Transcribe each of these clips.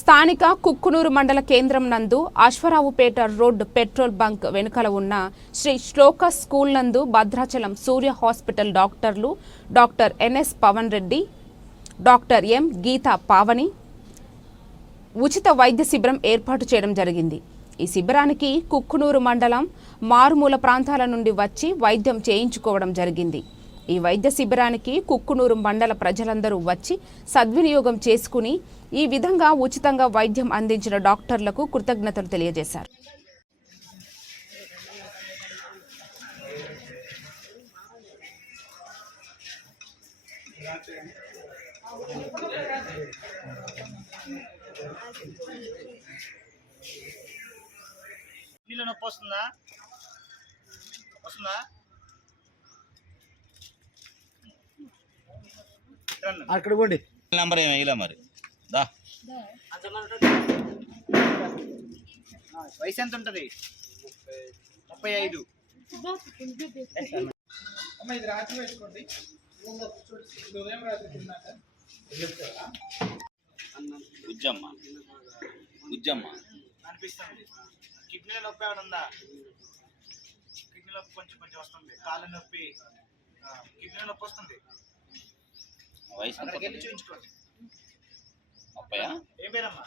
స్థానిక కుక్కునూరు మండల కేంద్రం నందు అశ్వరావుపేట రోడ్ పెట్రోల్ బంక్ వెనుకల ఉన్న శ్రీ శ్లోక స్కూల్ నందు భద్రాచలం సూర్య హాస్పిటల్ డాక్టర్లు doctor NS Pavan Reddy, doctor M Geeta Pavani ఉచిత వైద్య శిబిరం ఏర్పాటు చేయడం జరిగింది. ఈ శిబిరానికి కుక్కునూరు మండలం మారుమూల ప్రాంతాల నుండి వచ్చి వైద్యం చేయించుకోవడం జరిగింది. ఈ వైద్య శిబిరానికి కుక్కునూరు మండల ప్రజలందరూ వచ్చి సద్వినియోగం చేసుకుని ఈ విధంగా ఉచితంగా వైద్యం అందించిన డాక్టర్లకు కృతజ్ఞతలు తెలియజేశారు. అక్కడ పోండి. నంబర్ ఏమి ఇలా మరి దా వయసు ఎంత ఉంటుంది? 35. అమ్మ ఇది రాత్రి వేసుకోండి. ఉదయం రాత్రి తిన్నాక ఉజ్జమ్మ అనిపిస్తుంది. కిడ్నీలో నొప్పి ఏమైనా ఉందా? కిడ్నీ నొప్పి కొంచెం వస్తుంది. కాళ్ళ నొప్పి, కిడ్నీ నొప్పి వస్తుంది. వయసు అక్కడికి వెళ్ళి చూపించుకోండి. అప్పయ్య ఏం పేరమ్మా?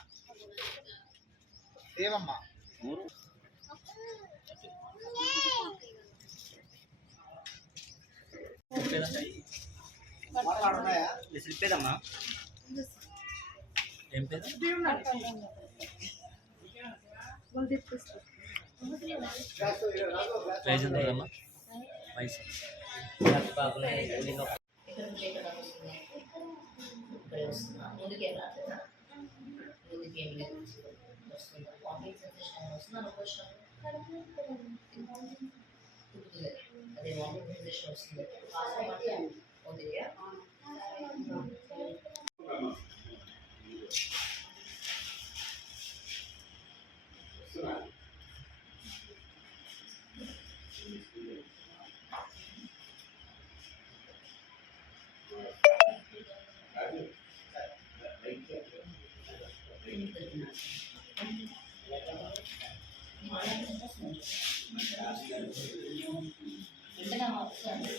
దేవమ్మా. ఊరు పేదమ్మా. ఏం పేరు? వయసు ముందుకేం రాలేదా? ముందుకేం లేదు. వస్తుందా? వామిటింగ్ సెన్సేషన్ వస్తుందా? అదే వామిటింగ్ సెన్సేషన్ వస్తుంది. ఉదయా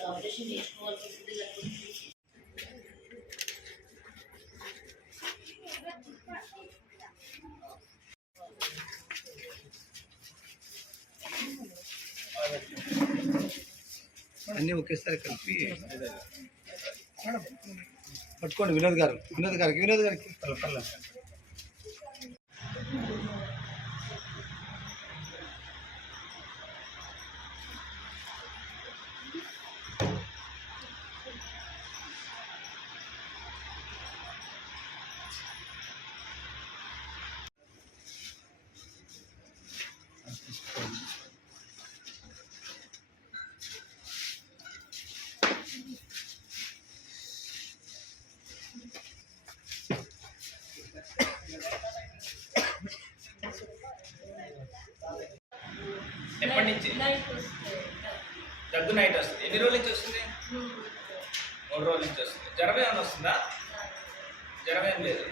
ఆపరేషన్ చేసుకోవాల్సి అన్నీ ఒకేసారి కలిపి పట్టుకోండి. వినోద్ గారికి పర్లేదు. ఎప్పటి నుంచి దగ్గు? నైట్ వస్తుంది. ఎన్ని రోజుల నుంచి వస్తుంది? 3 రోజుల నుంచి వస్తుంది. జ్వరం ఏమైనా వస్తుందా? జ్వరం ఏం లేదు.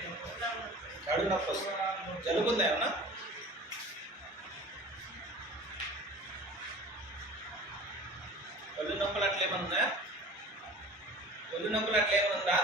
కడుపు నొప్పి వస్తుందా? జలుబు ఉందా ఏమన్నా? ఒళ్ళు నొప్పులు అట్లేమన్నా?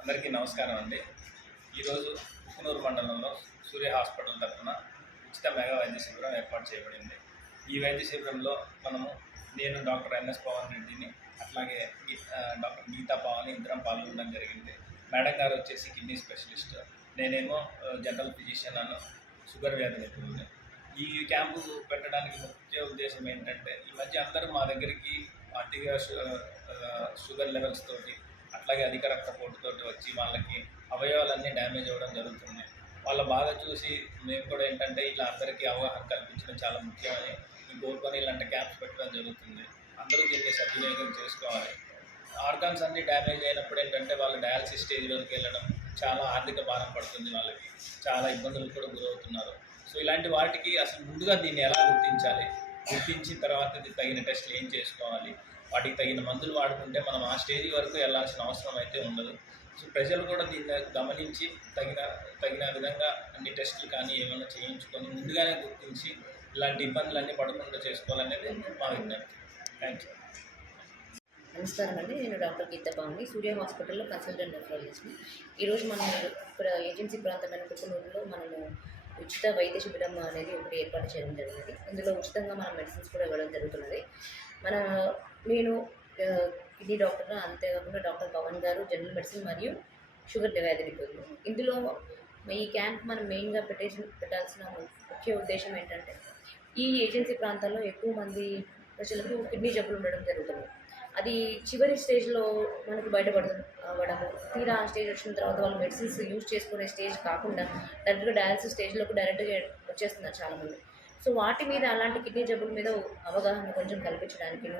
అందరికీ నమస్కారం అండి. ఈరోజు ఉప్పునూరు మండలంలో సూర్య హాస్పిటల్ తరఫున ఉచిత మెగా వైద్య శిబిరం ఏర్పాటు చేయబడింది. ఈ వైద్య శిబిరంలో నేను డాక్టర్ ఎన్ఎస్ పవన్ రెడ్డిని, అట్లాగే డాక్టర్ గీతా పవన్ ఇద్దరం పాల్గొనడం జరిగింది. మేడం గారు వచ్చేసి కిడ్నీ స్పెషలిస్ట్, నేనేమో జనరల్ ఫిజిషియన్ అను షుగర్ వ్యాధి నిపుణులు. ఈ క్యాంపు పెట్టడానికి ముఖ్య ఉద్దేశం ఏంటంటే, ఈ మధ్య అందరూ మా దగ్గరికి అతిగా షుగర్ లెవెల్స్ తోటి, అట్లాగే అధిక రక్తపోటుతోటి వచ్చి వాళ్ళకి అవయవాలన్నీ డ్యామేజ్ అవ్వడం జరుగుతుంది. వాళ్ళ బాధ చూసి మేము కూడా ఏంటంటే ఇట్లా అందరికీ అవగాహన కల్పించడం చాలా ముఖ్యమని కోరుకొని ఇలాంటి క్యాంప్స్ పెట్టడం జరుగుతుంది. అందరూ దీన్ని సద్వినియోగం చేసుకోవాలి. ఆర్గాన్స్ అన్నీ డ్యామేజ్ అయినప్పుడు ఏంటంటే వాళ్ళు డయాలసిస్ స్టేజ్ వరకు వెళ్ళడం, చాలా ఆర్థిక భారం పడుతుంది, వాళ్ళకి చాలా ఇబ్బందులు కూడా గురవుతున్నారు. సో ఇలాంటి వాటికి అసలు ముందుగా దీన్ని ఎలా గుర్తించాలి, గుర్తించిన తర్వాత తగిన టెస్టులు ఏం చేసుకోవాలి, వాటికి తగిన మందులు వాడుకుంటే మనం ఆ స్టేజ్ వరకు వెళ్ళాల్సిన అవసరం అయితే ఉండదు. సో ప్రజలు కూడా దీన్ని గమనించి తగిన విధంగా అన్ని టెస్టులు కానీ ఏమైనా చేయించుకొని ముందుగానే గుర్తించి ఇలాంటి ఇబ్బందులన్నీ పడకుండా చేసుకోవాలనేది మా విజ్ఞప్తి. Thank you. నమస్కారం అండి, నేను డాక్టర్ గీతా పవన్, సూర్య హాస్పిటల్లో కన్సల్టెంట్ నెఫ్రాలజిస్ట్ని. ఈరోజు మనం ఇక్కడ ఏజెన్సీ ప్రాంతమైన కుప్పనూరులో మనము ఉచిత వైద్య శిబిరం అనేది ఒకటి ఏర్పాటు చేయడం జరిగింది. ఇందులో ఉచితంగా మనం మెడిసిన్స్ కూడా ఇవ్వడం జరుగుతున్నది. నేను కిడ్నీ డాక్టర్, అంతేకాకుండా డాక్టర్ పవన్ గారు జనరల్ మెడిసిన్ మరియు షుగర్ వ్యాధి నిపుణులు. ఇందులో ఈ క్యాంప్ మనం మెయిన్గా పెట్టాల్సిన ముఖ్య ఉద్దేశం ఏంటంటే, ఈ ఏజెన్సీ ప్రాంతాల్లో ఎక్కువ మంది ప్రజలకు కిడ్నీ జబ్బులు ఉండడం జరుగుతుంది. అది చివరి స్టేజ్లో మనకు బయటపడము, తీరా ఆ స్టేజ్ వచ్చిన తర్వాత వాళ్ళు మెడిసిన్స్ యూజ్ చేసుకునే స్టేజ్ కాకుండా డైరెక్ట్గా డయాలసిస్ స్టేజ్లోకి డైరెక్ట్గా వచ్చేస్తున్నారు చాలామంది. సో వాటి మీద, అలాంటి కిడ్నీ జబ్బుల మీద అవగాహన కొంచెం కల్పించడానికి,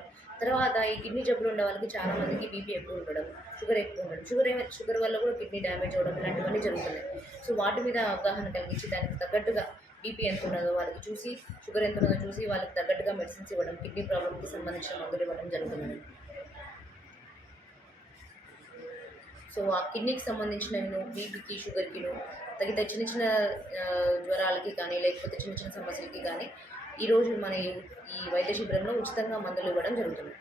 తర్వాత ఈ కిడ్నీ జబ్బులు ఉండే వాళ్ళకి చాలామందికి బీపీ ఎక్కువ ఉండడం, షుగర్ ఎక్కువ ఉండడం, షుగర్ వల్ల కూడా కిడ్నీ డ్యామేజ్ అవ్వడం ఇలాంటివన్నీ జరుగుతున్నాయి. సో వాటి మీద అవగాహన కలిగించి దానికి తగ్గట్టుగా బీపీ ఎంత ఉన్నదో వాళ్ళకి చూసి, షుగర్ ఎంత ఉన్నదో చూసి వాళ్ళకి తగ్గట్టుగా మెడిసిన్స్ ఇవ్వడం, కిడ్నీ ప్రాబ్లమ్కి సంబంధించిన మందులు ఇవ్వడం జరుగుతుంది. సో ఆ కిడ్నీకి సంబంధించినవి బీపీకి, షుగర్కిను తగిన చిన్న చిన్న జ్వరాలకి కానీ, లేకపోతే చిన్న చిన్న సమస్యలకి కానీ ఈరోజు మన ఈ వైద్య శిబిరంలో ఉచితంగా మందులు ఇవ్వడం జరుగుతుంది.